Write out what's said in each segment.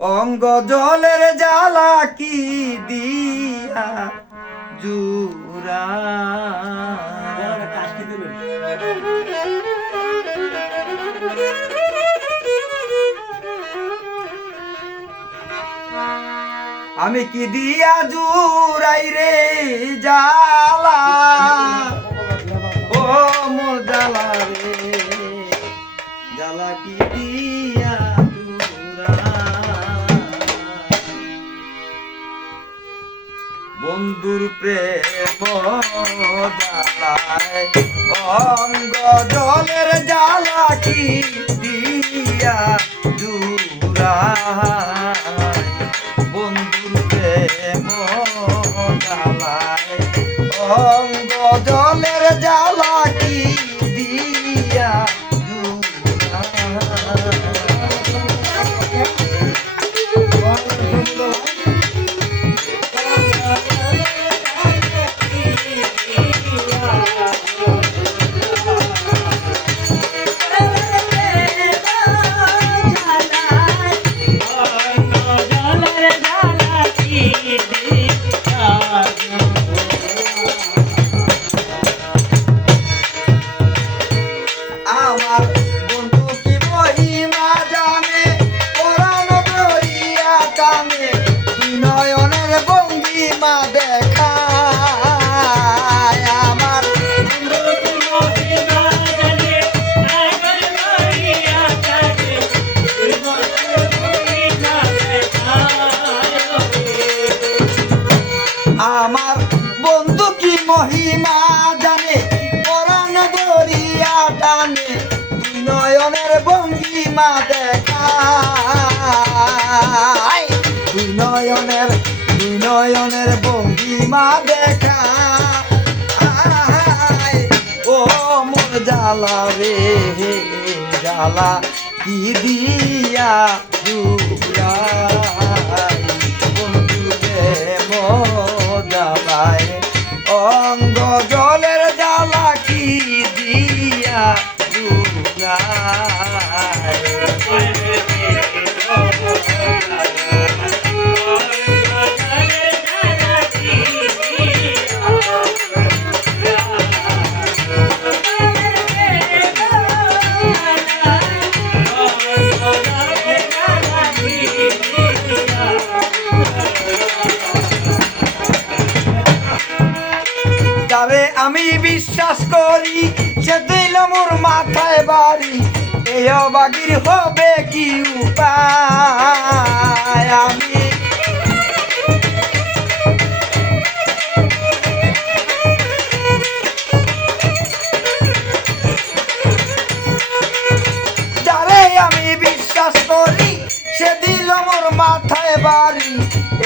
অঙ্গ জলের জ্বালা কি দিয়া জুরা আমি কি দিয়া জুরাই রে জ্বালা ও মোর জ্বালা রে জ্বালা কি দিয়া জুরা বন্ধুর প্রেম জ্বালায় অঙ্গ জলের জ্বালা কি দিয়া জুরায় বন্ধুর প্রেম জ্বালায় অঙ্গ জলের জ্বালা কি দিয়া আমার বন্ধু কি মহিমা জানে পুরাণ দরিয়া টানে দুই নয়নের ভঙ্গিমা দেখায় আমার বন্ধু কি মহিমা জানে পুরাণ দরিয়া টানে দুই নয়নের ভঙ্গিমা দেখায় আমার বন্ধু কি মহিমা জানে পুরাণ দরিয়া টানে দুই নয়নের ভঙ্গিমা দেখায় দুই নয়নের ভঙ্গিমা দেখায় ও মোর জ্বালা রে জ্বালা কি দিয়া জুড়াই বন্ধু প্রেম জ্বালায় অঙ্গ জলের জ্বালা কি দিয়া যারে আমি বিশ্বাস করি সে দিল মোর মাথায় বাড়ি এই অবাগির হবে কি উপায় আমি যারে আমি বিশ্বাস করি সে দিল মোর মাথায় বাড়ি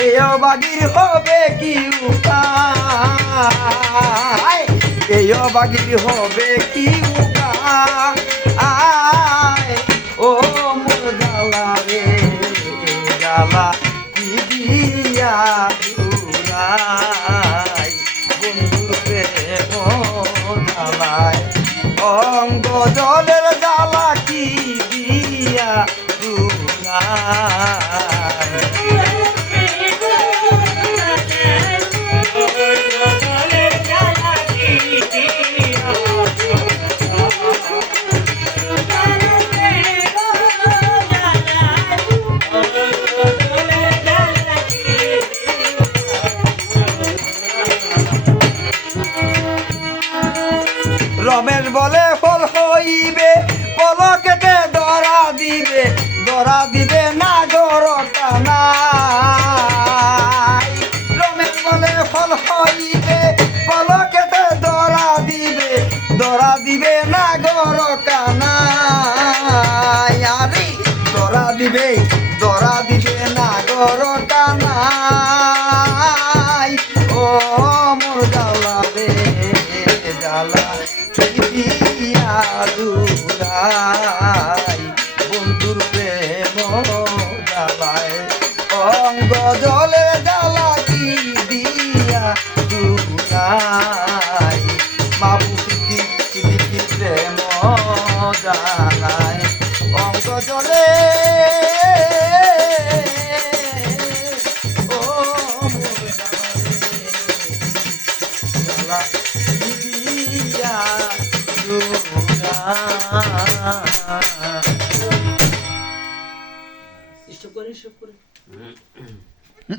এই অবাগির হবে কি উপায় এই অবাগির হবে কি উপায় ও মোর জ্বালা রে জ্বালা কি দিয়া জুড়াই বন্ধুর প্রেম জ্বালায় অঙ্গ জলের জ্বালা কি দিয়া জুড়াই রমেশ বলে ফল হইবে পলকেতে ধরা দিবে না গরটা নাই রমেশ বলে ফল হইবে পলকেতে ধরা দিবে না গরটা নাই আরে ধরা দিবে না গরটা নাই ও মোর জ্বালা রে জ্বালা দিয়া জুড়াই বন্ধুর প্রেম জ্বালায় অঙ্গ জলের জ্বালা কি দিয়া জুড়াই বাবু প্রেম জ্বালায় অঙ্গ জলে স্টপ করে